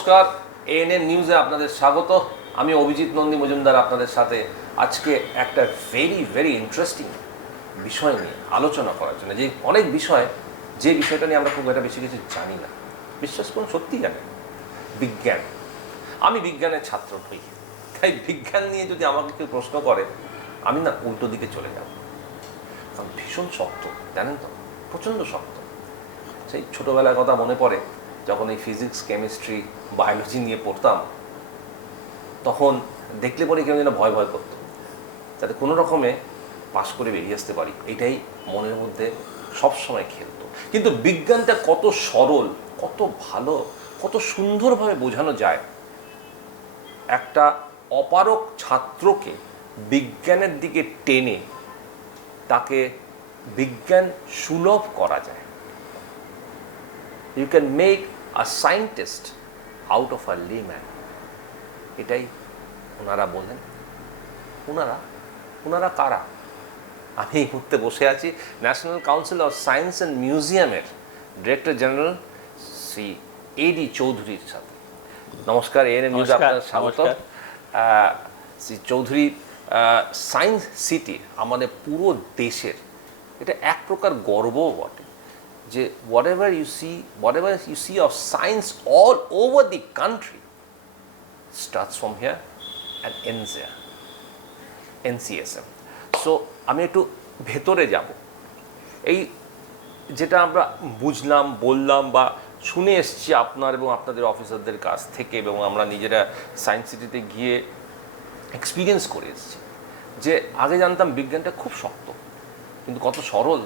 নমস্কার, এএনএম নিউজে আপনাদের স্বাগত। আমি অভিজিৎ নন্দী মজুমদার আপনাদের সাথে আজকে একটা ভেরি ইন্টারেস্টিং বিষয় নিয়ে আলোচনা করার জন্য। যে অনেক বিষয়, যে বিষয়টা নিয়ে আমরা খুব একটা বেশি কিছু জানি না, বিশ্বাস করুন সত্যি জানেন, বিজ্ঞান। আমি বিজ্ঞানের ছাত্র নই, তাই বিজ্ঞান নিয়ে যদি আমাকে কেউ প্রশ্ন করে আমি না উল্টো দিকে চলে যাব, কারণ ভীষণ শক্ত, জানেন তো, প্রচণ্ড শক্ত। সেই ছোটোবেলার কথা মনে পড়ে, যখন এই ফিজিক্স, কেমিস্ট্রি, বায়োলজি নিয়ে পড়তাম, তখন দেখলে পরে কেউ যেন ভয় করতো, যাতে কোনো রকমে পাশ করে বেরিয়ে আসতে পারি, এটাই মনের মধ্যে সবসময় খেলতো। কিন্তু বিজ্ঞানটা কত সরল, কত ভালো, কত সুন্দরভাবে বোঝানো যায়। একটা অপারক ছাত্রকে বিজ্ঞানের দিকে টেনে তাকে বিজ্ঞান সুলভ করা যায়। You can make a scientist out of a layman, এটাই ওনারা বলেন। ওনারা কারা? আমি এই মুহূর্তে বসে আছি national council of science and মিউজিয়ামের ডিরেক্টর জেনারেল শ্রী এডি চৌধুরীর সাথে। নমস্কার, এএনএম নিউজে আপনার স্বাগত। শ্রী চৌধুরী, সায়েন্স সিটি আমাদের পুরো দেশের এটা এক প্রকার গর্বও বটে, যে whatever you see of science all over the country starts from here and ends here, NCSM. So আমি একটু ভেতরে যাব। এই যেটা আমরা বুঝলাম, বললাম বা শুনে এসছি আপনার এবং আপনাদের অফিসারদের কাছ থেকে, এবং আমরা নিজেরা সায়েন্স সিটিতে গিয়ে এক্সপিরিয়েন্স করে এসেছি, যে আগে জানতাম বিজ্ঞানটা খুব শক্ত, কিন্তু কত সরল,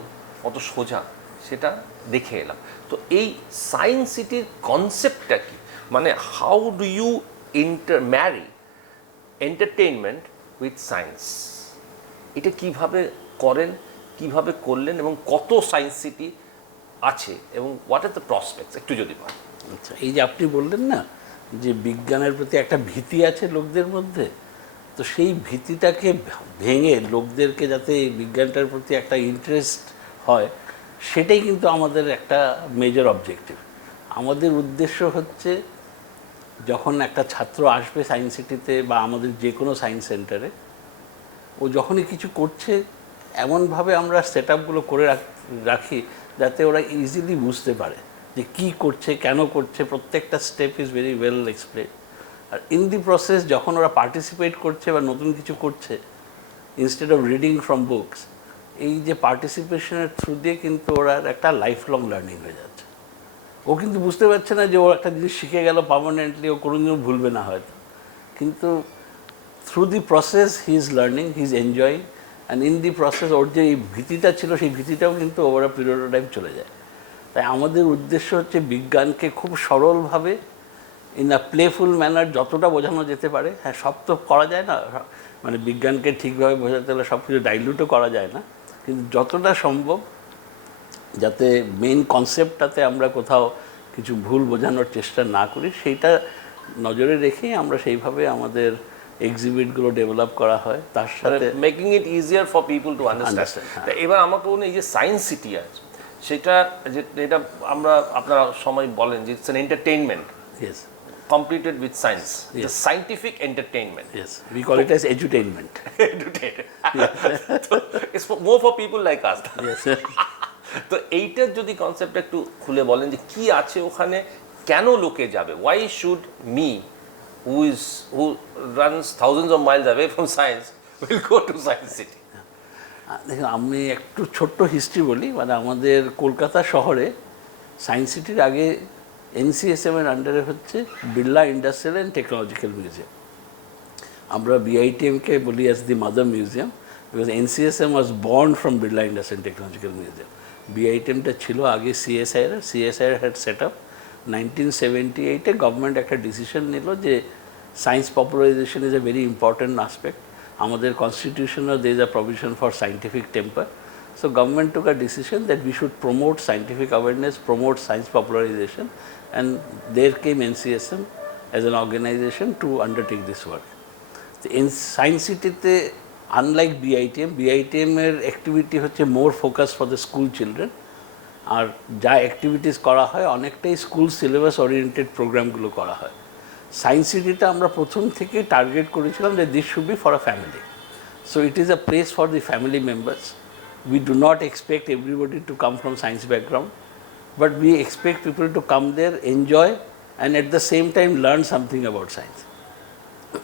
কত সোজা, সেটা দেখে এলাম। তো এই সায়েন্স সিটির কনসেপ্টটা কি, মানে how do you marry entertainment with science, এটা কিভাবে করেন, কিভাবে করলেন, এবং কত সায়েন্স সিটি আছে, এবং হোয়াট আর দ্য প্রসপেক্টস, একটু যদি বলেন। আচ্ছা, এই যে আপনি বললেন না যে বিজ্ঞানের প্রতি একটা ভীতি আছে লোকদের মধ্যে, তো সেই ভীতিটাকে ভেঙে লোকদেরকে যাতে বিজ্ঞানটার প্রতি একটা ইন্টারেস্ট হয়, সেটাই কিন্তু আমাদের একটা মেজর অবজেক্টিভ। আমাদের উদ্দেশ্য হচ্ছে, যখন একটা ছাত্র আসবে সায়েন্স সিটিতে বা আমাদের যে কোনো সায়েন্স সেন্টারে, ও যখনই কিছু করছে এমনভাবে আমরা সেট আপগুলো করে রাখি যাতে ওরা ইজিলি বুঝতে পারে যে কী করছে, কেন করছে, প্রত্যেকটা step is very well explain. আর ইন দি প্রসেস যখন ওরা পার্টিসিপেট করছে বা নতুন কিছু করছে, instead of reading from books, এই যে পার্টিসিপেশনের থ্রু দিয়ে কিন্তু ওরা একটা লাইফ লং লার্নিং হয়ে যাচ্ছে। ও কিন্তু বুঝতে পারছে না যে ও একটা জিনিস শিখে গেল পার্মানেন্টলি, ও কোনোদিনও ভুলবে না হয়তো, কিন্তু through the process he is learning, he is enjoying, and in the process ওর যে এই ভীতিটা ছিল, সেই ভীতিটাও কিন্তু over a period of time চলে যায়। তাই আমাদের উদ্দেশ্য হচ্ছে বিজ্ঞানকে খুব সরলভাবে, ইন আ প্লেফুল ম্যানার যতটা বোঝানো যেতে পারে। হ্যাঁ, সব তো করা যায় না, মানে বিজ্ঞানকে ঠিকভাবে বোঝাতে হলে সব কিছু ডাইলিউটও করা যায় না, কিন্তু যতটা সম্ভব যাতে মেইন কনসেপ্টটাতে আমরা কোথাও কিছু ভুল বোঝানোর চেষ্টা না করি, সেইটা নজরে রেখেই আমরা সেইভাবে আমাদের এক্সিবিটগুলো ডেভেলপ করা হয়। তার সাথে making it easier for people to understand. এবার আমাকে বলুন, এই যে সায়েন্স সিটি আছে, সেটা যেটা আমরা আপনারা সময় বলেন যে it's an entertainment, yes, completed with science, the scientific entertainment. Yes, we call it as edutainment. So it's more for people like us. Yes. তো এইটার যদি কনসেপ্টটা একটু খুলে বলেন, যে কি আছে ওখানে, কেন লোকে যাবে, why should me who runs thousands of miles away from science will go to science city? দেখুন, আমি একটু ছোট্ট হিস্ট্রি বলি। মানে আমাদের কলকাতা শহরে সায়েন্স সিটির আগে NCSM এর আন্ডারে হচ্ছে Birla industrial and technological museum. আমরা BITMকে বলি as the mother museum, because NCSM was born from Birla industrial technological museum. BITMটা ছিল আগে CSIR হ্যাড সেট আপ 1978-এ। গভর্নমেন্ট একটা ডিসিশন নিল যে science popularization is a very important aspect. আমাদের কনস্টিটিউশনও there is a provision for scientific temper. So government took a decision that we should promote scientific awareness, promote science popularization, and there came NCSM as an organization to undertake this work. In Science City, unlike BITM এর activity হচ্ছে more focused for the school children, আর যা activities করা হয় অনেকটাই school syllabus oriented প্রোগ্রামগুলো করা হয়। Science সিটিটা আমরা প্রথম থেকে টার্গেট করেছিলাম যে this should be for a family, so it is a place for the family members. We do not expect everybody to come from science background, but we expect people to come there, enjoy, and at the same time learn something about science.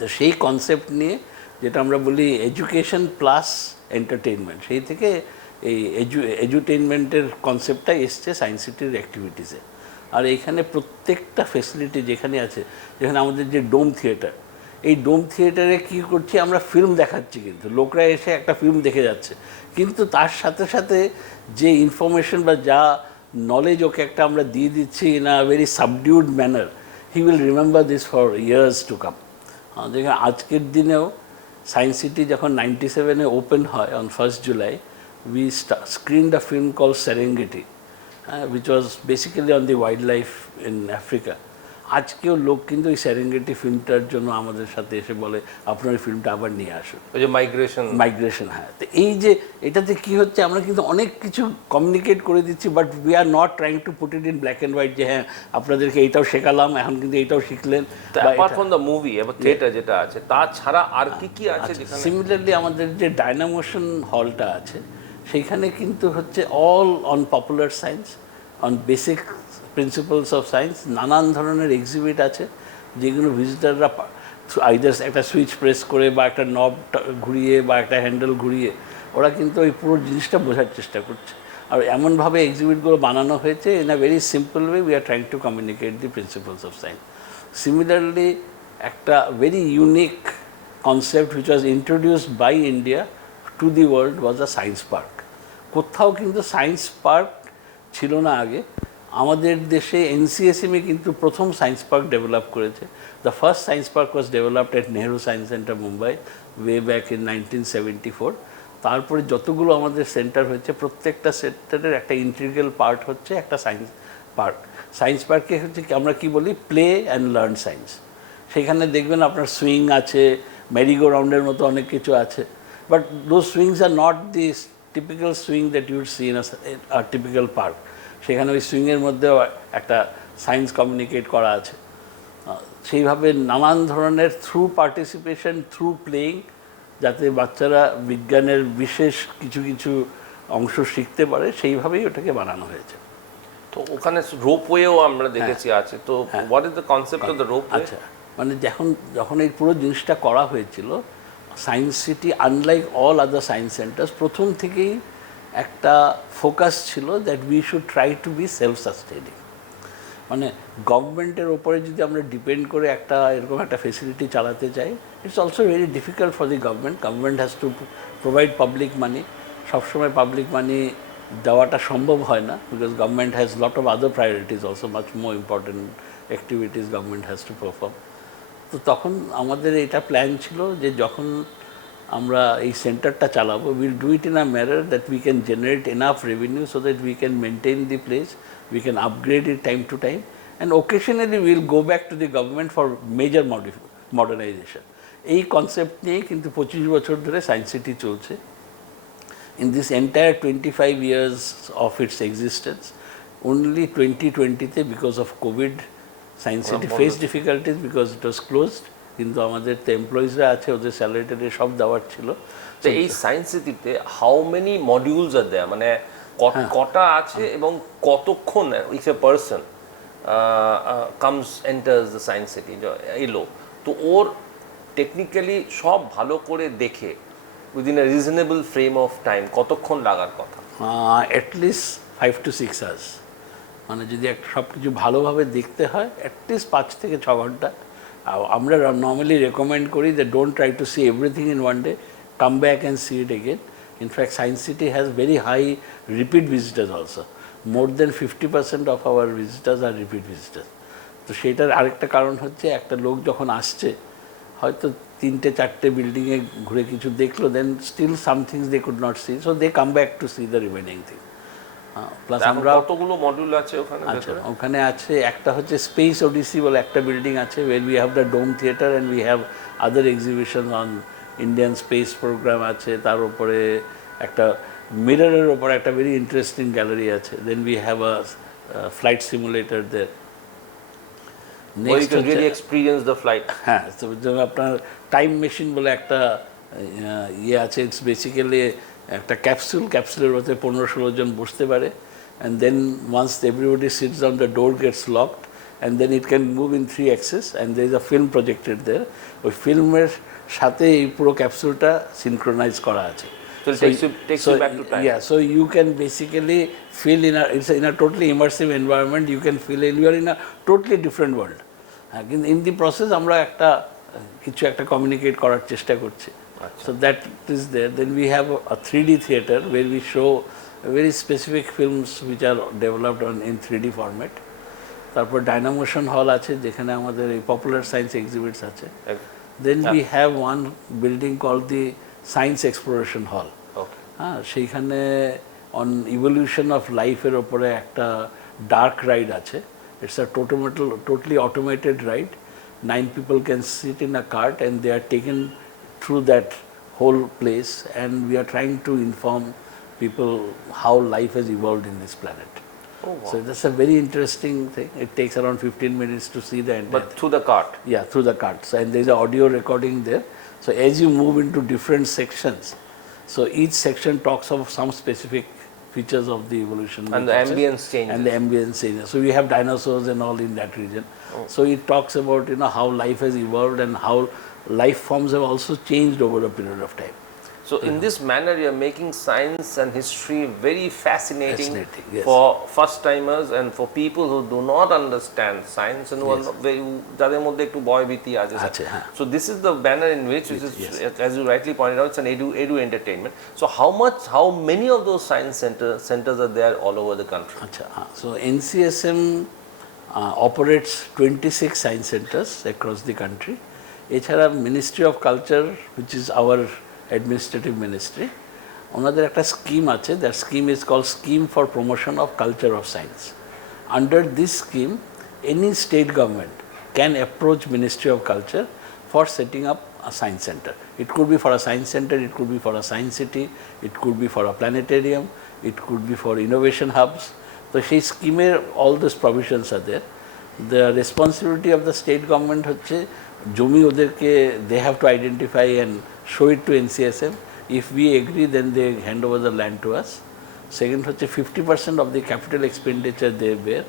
তো সেই concept নিয়ে যেটা আমরা বলি education plus entertainment, সেই থেকে এই এডুটেইনমেন্টের কনসেপ্টটা এসছে সায়েন্স সিটির অ্যাক্টিভিটিসে। আর এইখানে প্রত্যেকটা ফেসিলিটি যেখানে আছে, যেখানে আমাদের যে ডোম থিয়েটার, এই ডোম থিয়েটারে কী করছি আমরা, ফিল্ম দেখাচ্ছি, কিন্তু লোকরা এসে একটা ফিল্ম দেখে যাচ্ছে, কিন্তু তার সাথে সাথে যে ইনফরমেশন বা যা নলেজ ওকে একটা আমরা দিয়ে দিচ্ছি in a very subdued manner, he will remember this for years to come. দেখেন আজকের দিনেও সায়েন্স সিটি যখন 97-এ ওপেন হয় on 1st July, we screened a film called Serengeti, which was basically on the wildlife in Africa. আজকেও লোক কিন্তু এই সেরেঙ্গেটি ফিল্মটার জন্য আমাদের সাথে এসে বলে আপনার এই ফিল্মটা আবার নিয়ে আসুন, ওই যে মাইগ্রেশন। হ্যাঁ, তো এই যে এটাতে কি হচ্ছে, আমরা কিন্তু অনেক কিছু কমিউনিকেট করে দিচ্ছি, but we are not trying to put it in black and white যে হ্যাঁ আপনাদেরকে এইটাও শেখালাম, এখন কিন্তু এইটাও শিখলেন। অ্যাপার্ট ফ্রম দ্য মুভি এবং থিয়েটার যেটা আছে, তাছাড়া আর কি আছে যেখানে? সিমিলারলি আমাদের যে ডায়নামোশন হলটা আছে, সেইখানে কিন্তু হচ্ছে all on popular science, on basic principles of science, নানান ধরনের এক্সিবিট আছে যেগুলো ভিজিটাররা আইদার একটা সুইচ প্রেস করে বা একটা নব ঘুরিয়ে বা একটা হ্যান্ডেল ঘুরিয়ে ওরা কিন্তু ওই পুরো জিনিসটা বোঝার চেষ্টা করছে। আর এমনভাবে এক্সিবিটগুলো বানানো হয়েছে in a very simple way, we are trying to communicate the principles of science. Similarly একটা very unique concept which was introduced by India to the world was a science park. কোথাও কিন্তু সায়েন্স পার্ক ছিল না আগে। আমাদের দেশে এনসিএসএমই কিন্তু প্রথম সায়েন্স পার্ক ডেভেলপ করেছে। The first science park was developed at Nehru science centre Mumbai way back in 1974। তারপরে যতগুলো আমাদের সেন্টার হয়েছে প্রত্যেকটা সেন্টারের একটা ইন্টিগ্রাল পার্ট হচ্ছে একটা সায়েন্স পার্ক। সায়েন্স পার্কে হচ্ছে আমরা কি বলি, প্লে অ্যান্ড লার্ন সায়েন্স। সেখানে দেখবেন আপনার সুইং আছে, ম্যারিগো রাউন্ডের মতো অনেক কিছু আছে, but those swings are not the typical swing that you'd see in a typical park. সেখানে ওই সুইংয়ের মধ্যেও একটা সায়েন্স কমিউনিকেট করা আছে। সেইভাবে নানান ধরনের থ্রু পার্টিসিপেশন, থ্রু প্লেয়িং, যাতে বাচ্চারা বিজ্ঞানের বিশেষ কিছু কিছু অংশ শিখতে পারে, সেইভাবেই ওটাকে বানানো হয়েছে। তো ওখানে রোপওয়েও আমরা দেখেছি আছে, তো what is the concept of the ropeway? আচ্ছা, মানে যখন এই পুরো জিনিসটা করা হয়েছিল, science city unlike all other science centres, প্রথম থেকেই একটা ফোকাস ছিল that we should try to be self sustaining. মানে গভর্নমেন্টের ওপরে যদি আমরা ডিপেন্ড করে একটা এরকম একটা ফেসিলিটি চালাতে চাই, it's also very difficult for the government. Government has to provide public মানি। সবসময় পাবলিক মানি দেওয়াটা সম্ভব হয় না, because government has lot of other priorities also, much more important activities government has to perform. তো তখন আমাদের এটা প্ল্যান ছিল যে যখন আমরা এই সেন্টারটা চালাবো, will do it in a manner that we can generate enough revenue so that we can maintain the place, we can upgrade it time to time, and occasionally will go back to the government for major modernisation. এই concept নিয়ে কিন্তু 25 বছর ধরে science city চলছে। In this entire 25 years of its existence, only 2020-তে because of COVID, Science City faced difficulties because it was closed. কিন্তু আমাদের তো এমপ্লয়িজরা আছে, ওদের স্যালারি সব দেওয়ার ছিল। তো এই সায়েন্স সিটিতে হাউ মেনি মডিউলস আর দেয়ার, মানে কটা আছে এবং কতক্ষণ if a person comes enters the science city এলো, তো ওর টেকনিক্যালি সব ভালো করে দেখে within a reasonable frame of time কতক্ষণ লাগার কথা? At least 5 to 6 hours। মানে যদি একটা সব কিছু ভালোভাবে দেখতে হয় অ্যাটলিস্ট 5 থেকে 6 ঘন্টা। আমরা নর্মালি রেকমেন্ড করি যে don't try to see everything in one day, come back and see it again. In fact science city has very high repeat visitors also. More than 50% of our visitors are repeat visitors. তো সেটার আরেকটা কারণ হচ্ছে একটা লোক যখন আসছে, হয়তো 3-4 বিল্ডিংয়ে ঘুরে কিছু দেখলো, then still some things they could not see, so they come back to see the remaining thing. Plus আমরা কতগুলো মডিউল আছে ওখানে? আচ্ছা, ওখানে আছে একটা হচ্ছে স্পেস ওডিসি বলে একটা বিল্ডিং আছে, where we have the dome theatre and we have other exhibition on Indian space programme আছে। তার উপরে একটা মিররের ওপরে একটা ভেরি ইন্টারেস্টিং গ্যালারি আছে। Then we have a flight simulator there. where you can really experience the flight. হ্যাঁ, তো যেমন আপনার টাইম মেশিন বলে একটা ইয়ে আছে, ইটস বেসিক্যালি একটা ক্যাপসুলের মধ্যে 15-16 জন বসতে পারে, and then once everybody sits down the door gets locked, and then it can move in 3 axes, and there is a film projected there. ওই ফিল্মের সাথে এই পুরো ক্যাপসুলটা সিনক্রোনাইজ করা আছে। So it takes you back to time. Yeah, so you can basically feel in a totally immersive environment. You can feel you are in a totally different world. In the process, আমরা কিছু একটা communicate করার চেষ্টা করছি. So that is there. Then we have a 3D theater where we show very specific films which are developed in 3D format. তারপর ডায়নামোশন হল আছে যেখানে আমাদের এই পপুলার সায়েন্স এক্সিবিটস আছে। Then we have one building called the science exploration হল। হ্যাঁ, সেইখানে অন ইভলিউশন অফ লাইফের ওপরে একটা ডার্ক রাইড আছে। It's a totally automated ride. 9 people can sit in a cart and they are taken through that whole place, and we are trying to inform people how life has evolved in this planet. Oh, wow. So that's a very interesting thing. It takes around 15 minutes to see the entire. But through the cart? Yeah, through the cart. So, and there is an audio recording there. So as you move into different sections, so each section talks of some specific features of the evolution. And the ambience changes. And the ambience changes. So we have dinosaurs and all in that region. Oh. So it talks about how life has evolved and how life forms have also changed over a period of time. So in this manner, you are making science and history very fascinating yes. for first timers and for people who do not understand science and who are not very, যাদের মধ্যে একটু ভয় ভীতি আছে। So this is the manner in which is, as you rightly pointed out, it's an edu entertainment. So how many of those science centers are there all over the country? So NCSM operates 26 science centers across the country. এছাড়া Ministry of Culture, which is our administrative ministry, ওনাদের একটা scheme আছে। That scheme is called scheme for promotion of culture of science. Under this scheme any state government can approach ministry of culture for setting up a science center. It could be for a science center, it could be for a science city, it could be for a planetarium, it could be for innovation hubs. So সেই স্কিমের all those provisions are there. The responsibility of the state government হচ্ছে জমি ওদেরকে they have to identify and show it to NCSM. If we agree, then they hand over the land to us. Second হচ্ছে 50% of the capital expenditure they bear.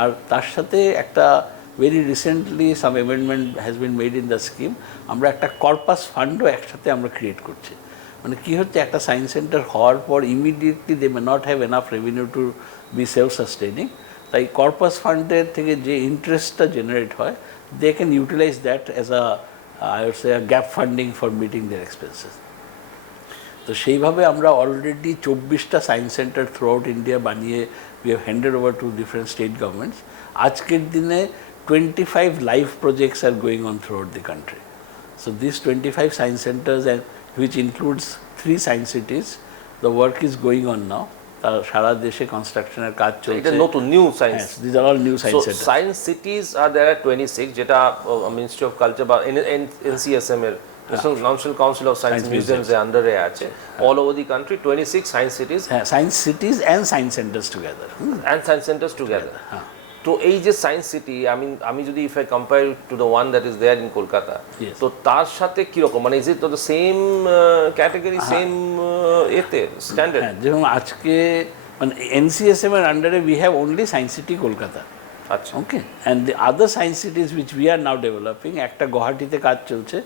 আর তার সাথে একটা very recently some amendment has been made in the scheme. আমরা একটা corpus ফান্ডও একসাথে আমরা create করছি। মানে কি হচ্ছে, একটা সায়েন্স সেন্টার হওয়ার পর immediately they may not have enough revenue to be self sustaining. তাই কর্পাস ফান্ডের থেকে যে ইন্টারেস্টটা জেনারেট হয়, they can utilise that as a I would say a gap funding for meeting their expenses. তো সেইভাবে আমরা অলরেডি 24টা science centre throughout India বানিয়ে we have handed over to different state governments. আজকের দিনে 25 live projects are going on throughout the country. So these 25 science centers, and which includes 3 science cities, the work is going on now. সারা দেশে কনস্ট্রাকশনের কাজ চলছে। এটা নতুন new science. These are all new science centers. So science cities are there at 26, যেটা ministry of culture বা NCSM এর National Council of Science Museums এর আন্ডারে আছে। All over the country 26 science cities. Science cities and science centers together. And science centers together. তো এই যে science city, আমি যদি if I compare to the one that is there in Kolkata, তো তার সাথে কিরকম, মানে is it the same category, same এতে স্ট্যান্ডার্ড? যেরকম আজকে মানে NCSM এর আন্ডারে we have only science city Kolkata. আচ্ছা, okay, and the other science cities which we are now developing, একটা গুয়াহাটিতে কাজ চলছে।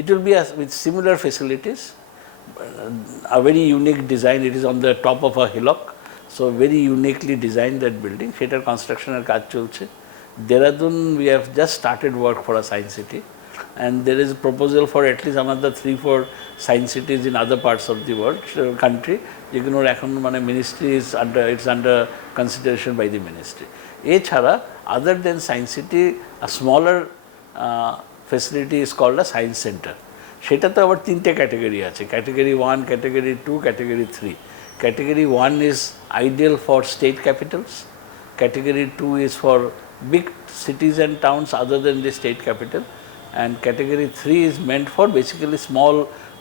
It will be with similar facilities, a very unique design. It is on the top of a hillock. So very uniquely designed that building. সেটার কনস্ট্রাকশনের কাজ চলছে। Dehradun, we have just started work for a science city, and there is a proposal for at least another 3-4 science cities in other parts of the world, country, যেগুলোর এখন মানে ministry is under consideration by the ministry. এছাড়া other than science city, a smaller facility is called a science center. সেটাতে আবার 3টে category আছে, category 1, category 2, category 3. Category 1 is ideal for state capitals. Category 2 is for big cities and towns other than the state capital. And category 3 is meant for basically small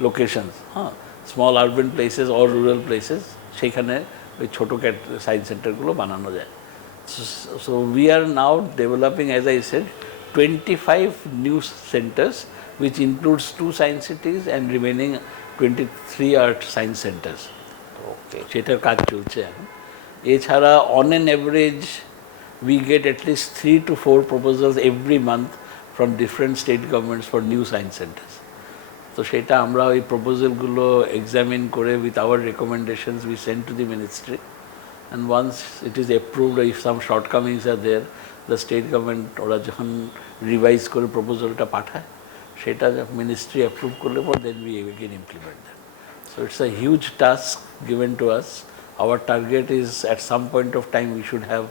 locations, small urban places or rural places. সেখানে ওই ছোটো science সেন্টারগুলো বানানো যায়। So we are now developing, as I said, 25 new centers, which includes 2 science cities and remaining 23 are science centers. ওকে সেটার কাজ চলছে এখন। এছাড়া on an average we get at least 3 to 4 proposals every month from different state governments for new science centers. তো সেটা আমরা ওই প্রপোজালগুলো examine করে with our recommendations we send to the ministry, and once it is approved, if some shortcomings are there, the state government ওরা যখন revise করে প্রপোজালটা পাঠায়, সেটা মিনিস্ট্রি অ্যাপ্রুভ করলে পর then we again implement that. So it's a huge task given to us. Our target is at some point of time we should have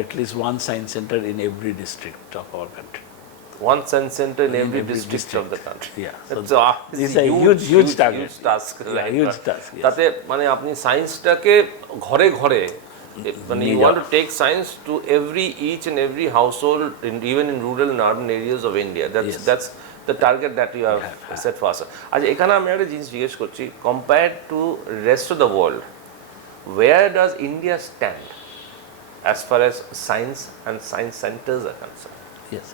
at least 1 science center in every district of our country. One science center in every district of the country. Yeah. That's this is a huge target. Huge task. Yeah, right? huge task, yes. তাতে মানে আপনি সায়েন্সটাকে ঘরে ঘরে মানে you want to take science to each and every household, even in rural and urban areas of India. That's the target that you have set for us. আচ্ছা, এখানে আমি একটা জিনিস জিজ্ঞেস করছি, compared to rest of the world, where does India stand as far as science and science centers are concerned? Yes.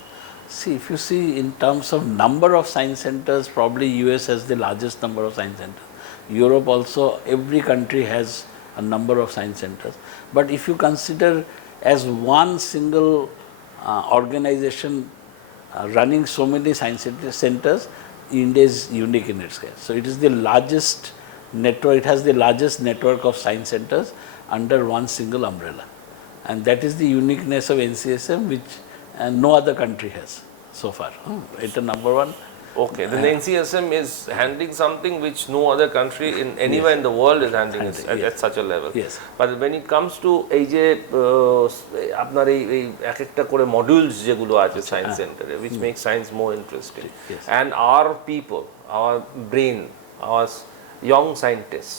See, if you see in terms of number of science centers, probably US has the largest number of science centers. Europe also, every country has a number of science centers. But if you consider as one single organization running so many science centers, India is unique in its case. So it is the largest network, it has the largest network of science centers under one single umbrella. And that is the uniqueness of NCSM, which no other country has so far. It's a number one. Okay, then the NCSM is handling something which no other country in anywhere in the world is handling at such a level. Yes. But when it comes to এই যে আপনার এই এক একটা করে modules যেগুলো আছে science সেন্টারে, which makes science more interesting, Yes. and our people, our brain, our young scientists,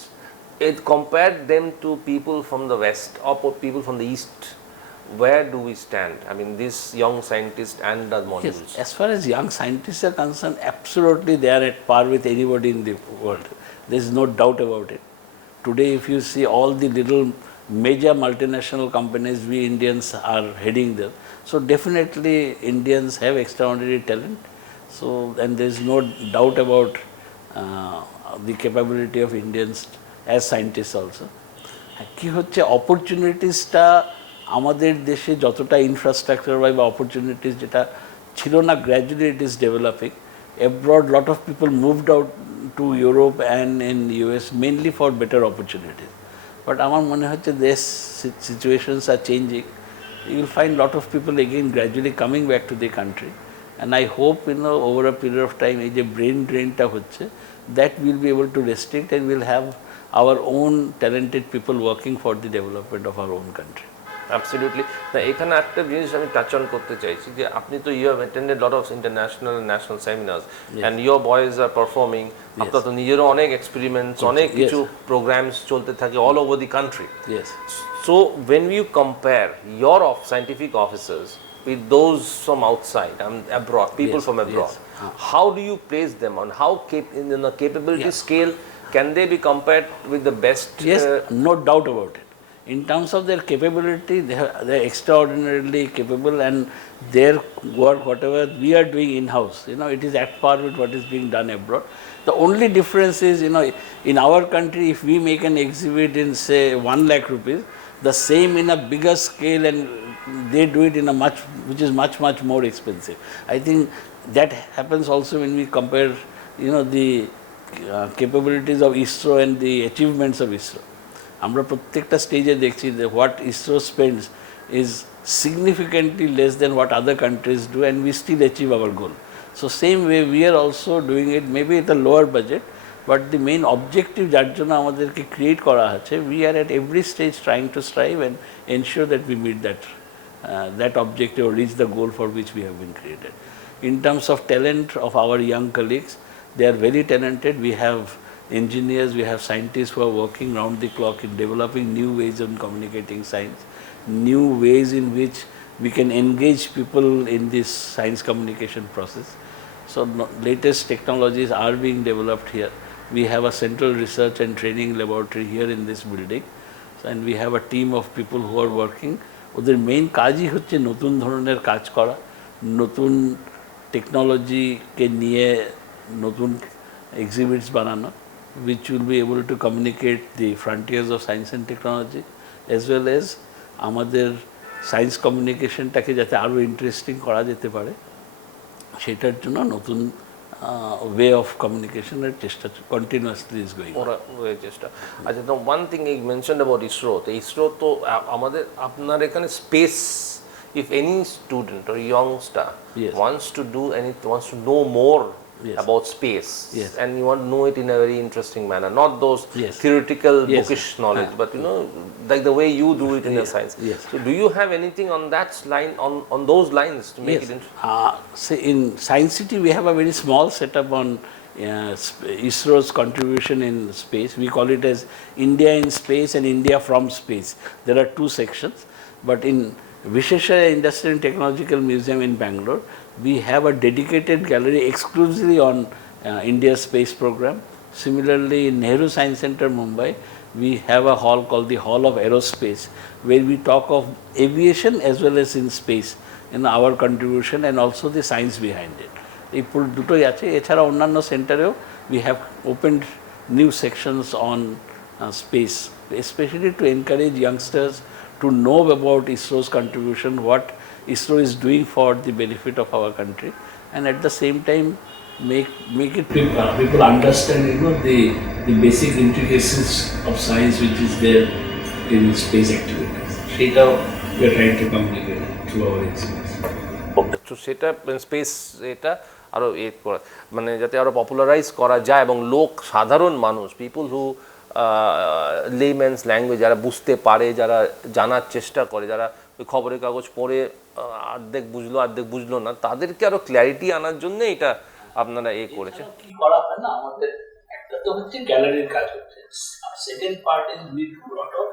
it compared them to people from the west or people from the east. Where do we stand? I mean, these young scientists and the modules. Yes, as far as young scientists are concerned, absolutely they are at par with anybody in the world. There is no doubt about it. Today, if you see all the little major multinational companies, we Indians are heading them. So definitely Indians have extraordinary talent. So, and there is no doubt about the capability of Indians as scientists also. কি হচ্ছে অপরচুনিটিসটা আমাদের দেশে যতটা infrastructure বা opportunities যেটা ছিল না, gradually it is developing. Abroad lot of people moved out to Europe and in US mainly for better opportunities. But আমার মনে হচ্ছে দেশ situations are changing, you will find lot of people again gradually coming back to the country, and I hope over a period of time এই যে brain ড্রেনটা হচ্ছে, that will be able to restrict and will have our own talented people working for the development of our own country. Absolutely. না, এখানে একটা জিনিস আমি touch on করতে চাইছি যে আপনি তো you have attended lot of international and national seminars and your boys are performing. আপনার তো নিজেরও অনেক এক্সপেরিমেন্টস, অনেক কিছু প্রোগ্রামস চলতে থাকে all over the country. So when you compare your scientific officers with those from outside and abroad, people from abroad, how do you place them on how in a capability scale can they be compared with the best? Yes, no doubt about it. In terms of their capability, they are extraordinarily capable, and their work, whatever we are doing in-house, it is at par with what is being done abroad. The only difference is, in our country, if we make an exhibit in, say, 1 lakh rupees, the same in a bigger scale, and they do it in a which is much more expensive. I think that happens also when we compare, the capabilities of ISRO and the achievements of ISRO. আমরা প্রত্যেকটা স্টেজে দেখছি যে what ISRO spends is significantly less than what other countries do, and we still achieve our goal. So same way we are also doing it, maybe it a lower budget, but the main objective যার জন্য আমাদেরকে create করা আছে, we are at every stage trying to strive and ensure that we meet that objective or reach the goal for which we have been created. In terms of talent of our young colleagues, they are very talented. We have engineers, we have scientists who are working round the clock in developing new ways of communicating science, new ways in which we can engage people in this science communication process. So latest technologies are being developed here. We have a central research and training laboratory here in this building, and we have a team of people who are working ওদের main কাজই হচ্ছে নতুন ধরনের কাজ করা, নতুন টেকনোলজিকে নিয়ে নতুন এক্সিবিটস বানানো, which will be able to communicate the frontiers of science and technology, as well as আমাদের সায়েন্স কমিউনিকেশনটাকে যাতে আরও ইন্টারেস্টিং করা যেতে পারে সেটার জন্য নতুন ওয়ে অফ কমিউনিকেশনের চেষ্টা কন্টিনিউয়াসলি ইজ গোয়িং। ওরা চেষ্টা। আচ্ছা, তো ওয়ান থিং এই মেনশন অ্যাবাউট ইসরো, তো ইসরো তো আমাদের আপনার এখানে space, if any student or youngster Yes. wants to do anything, wants to know more Yes. about space, Yes. and you want to know it in a very interesting manner, not those Yes. theoretical Yes. bookish knowledge, but you know, like the way you do it in your Yes. science. Yes. So do you have anything on that line, on those lines to make it interesting? Say in Science City, we have a very small setup on ISRO's contribution in space. We call it as India in Space and India from Space. There are two sections, but in Visheshaya Industrial and Technological Museum in Bangalore, we have a dedicated gallery exclusively on India's space program. Similarly, in Nehru Science Center, Mumbai, we have a hall called the Hall of Aerospace, where we talk of aviation as well as in space, in our contribution and also the science behind it. এই দুটোই আছে। এছাড়া অন্যান্য সেন্টারেও we have opened new sections on space, especially to encourage youngsters to know about ISRO's contribution, what ISRO is doing for the benefit of our country, and at the same time make it people understand, you know, the basic intricacies of science which is there in space activities. সেটাও we are trying to communicate through our exhibits. তো সেটা space এটা আরও করা, মানে যাতে আরও popularise করা যায় এবং লোক সাধারণ মানুষ, পিপল হু লেম্যানস ল্যাঙ্গুয়েজ, যারা বুঝতে পারে, যারা জানার চেষ্টা করে, যারা ওই খবরের কাগজ পড়ে অর্ধেক বুঝলো না, তাদেরকে আরও ক্ল্যারিটি আনার জন্য এটা আপনারা করেছেন। কি করা হয় না, আমাদের একটা তো হচ্ছে গ্যালারির কাজ হচ্ছে, second part is we do lot of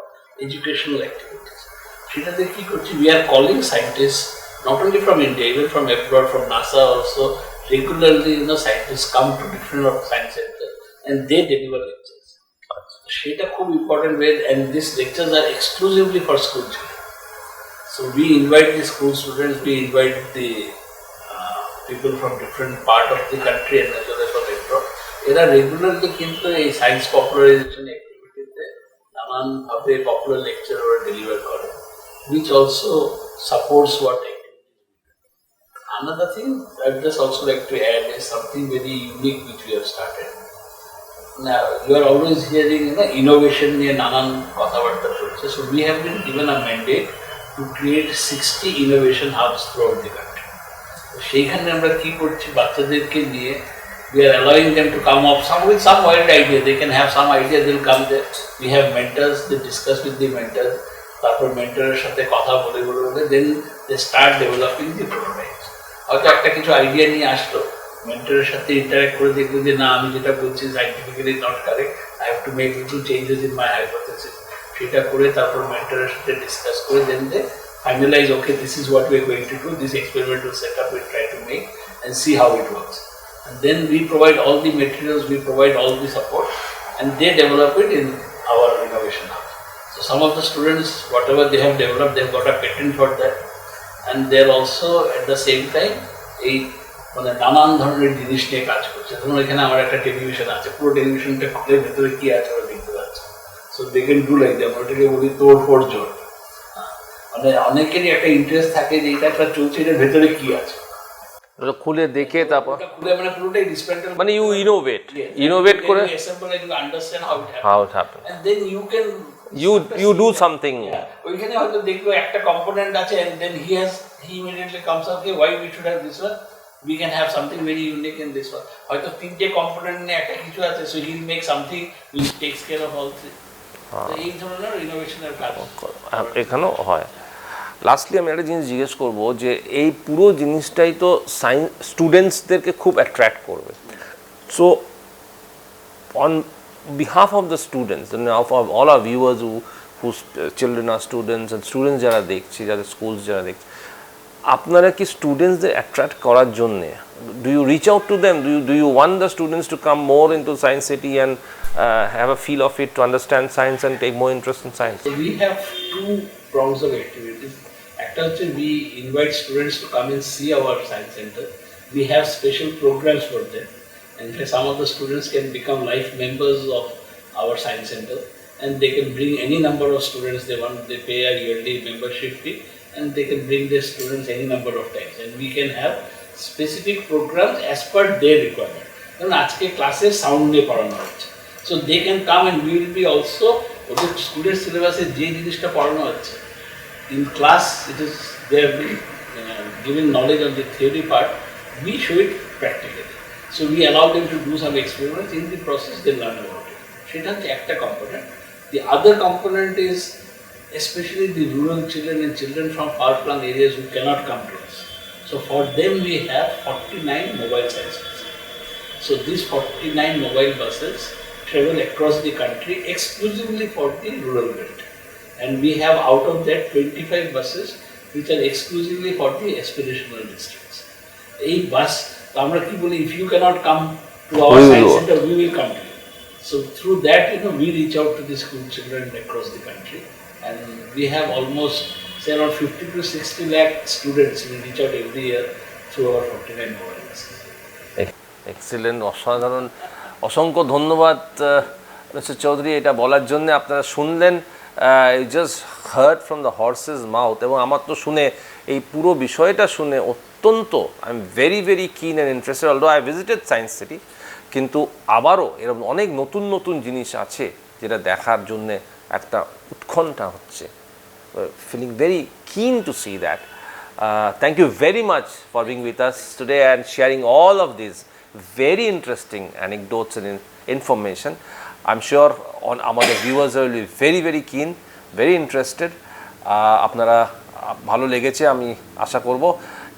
educational activities. সেটাতে কি করছি, we are calling scientist not only from India, even from abroad, from NASA also, regularly, you know, scientists come to different science centers and they deliver lectures. সেটা খুব important way, and these lectures are exclusively for school children. So we invite the school students, we invite the people from different part of the country and as well as from abroad. এরা regularly কিন্তু এই science পপুলারাইজেশন অ্যাক্টিভিটিতে নানানভাবে popular lecture ওরা deliver করে, which also supports what. Another thing I'd just also like to add is something very unique which we have started. Now, you are always hearing, you know, innovation niye nanan kothabarta cholche. So we have been given a mandate to create 60 innovation hubs throughout the country. So সেইখানে আমরা কি করছি, বাচ্চাদেরকে নিয়ে we are allowing them to come up with some wild idea. They can have some idea, they'll come there. We have mentors, they discuss with the mentors. তারপর মেন্টরের সাথে কথা বলে then they start developing the prototypes. হয়তো একটা কিছু idea নিয়ে আসলো, মেন্টরের সাথে ইন্টারেক্ট করে দেখলো যে না, আমি যেটা বলছি scientifically not correct, I have to make little changes in my hypothesis. সেটা করে তারপর মেন্টরের সাথে ডিসকাস করে then they finalise, okay this is what we are going to do, this experimental setup we try to make and see how it works, and then we provide all the materials, we provide all the support, and they develop it in our innovation hub. So some of the students, whatever they have developed, they have got a patent for that, and they are also at the same time এই মানে নানান ধরনের জিনিস নিয়ে কাজ করছে। ধরুন এখানে আমার একটা টেলিভিশন আছে, পুরো টেলিভিশনটা খুলে ভেতরে কি আছে ওরা দেখতে পাচ্ছে। So they can do like that, ওটাকে বলি তোড় ফোড় জোর। মানে অনেকেরই একটা ইন্টারেস্ট থাকে যে এটা একটা চলছে, এটার ভেতরে কি আছে, খুলে দেখে তারপর খুলে মানে পুরোটাই ডিসমেন্টাল, মানে ইউ ইনোভেট করে assemble and understand how it happen, and then you can you do something. ওইখানে হয়তো দেখলো একটা কম্পোনেন্ট আছে, and then he immediately comes up, okay, why we should have this one, we can have something very unique in this one. হয়তো তিনটে component নিয়ে একটা কিছু আছে, so he will make something which takes care of all three. এই ধরনের ইনোভেশনের কাজ এখানেও হয়। লাস্টলি আমি একটা জিনিস জিজ্ঞেস করবো যে এই পুরো জিনিসটাই তো সায়েন্স স্টুডেন্টসদেরকে খুব অ্যাট্রাক্ট করবে। So on behalf of the students and of all our viewers whose children are students and students যারা দেখছে, যাদের স্কুলস যারা দেখছে, আপনারা কি স্টুডেন্টসদের অ্যাট্রাক্ট করার জন্য do you reach out to them, do you want the students to come more into Science City and have a feel of it, to understand science and take more interest in science? So we have two prongs of activities. একটা হচ্ছে we invite students to come and see our science center. We have special programs for them, and some of the students can become life members of our science center, and they can bring any number of students they want. They pay a yearly membership fee, and they can bring their students any number of times, and we can have specific programs as per their requirement. কারণ আজকে ক্লাসে sound নিয়ে পড়ানো হচ্ছে, so they can come and we will be also ওদের স্কুলের সিলেবাসে যে জিনিসটা পড়ানো হচ্ছে in class, it is they have been given knowledge on the theory part, we show it practically. So we allow them to do some experiments, in the process they learn about it. সেটা হচ্ছে একটা component. The other component is especially the rural children and children from far-flung areas who cannot come to us. So for them we have 49 mobile science buses. So these 49 mobile buses travel across the country exclusively for the rural belt. And we have out of that 25 buses which are exclusively for the aspirational districts. এই বাস আমরা কি বলি, if you cannot come to our science center, we will come to you. So through that, we reach out to the school children across the country, and we have almost say around 50 to 60 lakh students we reach out every year through our 49 mobile buses. Excellent, অসাধারণ, অসংখ্য ধন্যবাদ mister Chowdhury এটা বলার জন্য। আপনারা শুনলেন, just hard from the horse's mouth, এবং আমার তো শুনে এই পুরো বিষয়টা শুনে অত্যন্ত আই এম ভেরি ভেরি কিন and interested. Although I visited science city, কিন্তু আবারও এরকম অনেক নতুন নতুন জিনিস আছে যেটা দেখার জন্যে একটা উৎকণ্ঠা হচ্ছে। Feeling very keen to see that. Thank you very much for being with us today and sharing all of this very interesting anecdotes and information. I'm sure আমাদের viewers will be very very keen, very interested. আপনারা ভালো লেগেছে আমি আশা করব,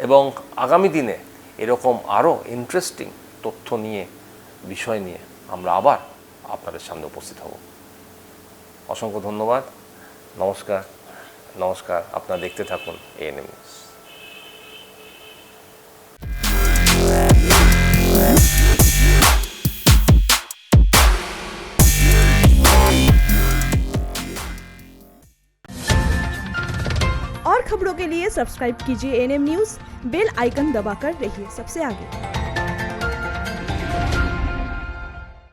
এবং আগামী দিনে এরকম আরও ইন্টারেস্টিং তথ্য নিয়ে, বিষয় নিয়ে আমরা আবার আপনাদের সামনে উপস্থিত হব। অসংখ্য ধন্যবাদ। নমস্কার, নমস্কার। আপনারা দেখতে থাকুন এএনএম নিউজ। और खबरों के लिए सब्सक्राइब कीजिए एएनएम न्यूज़, बेल आइकन दबाकर रहिए सबसे आगे।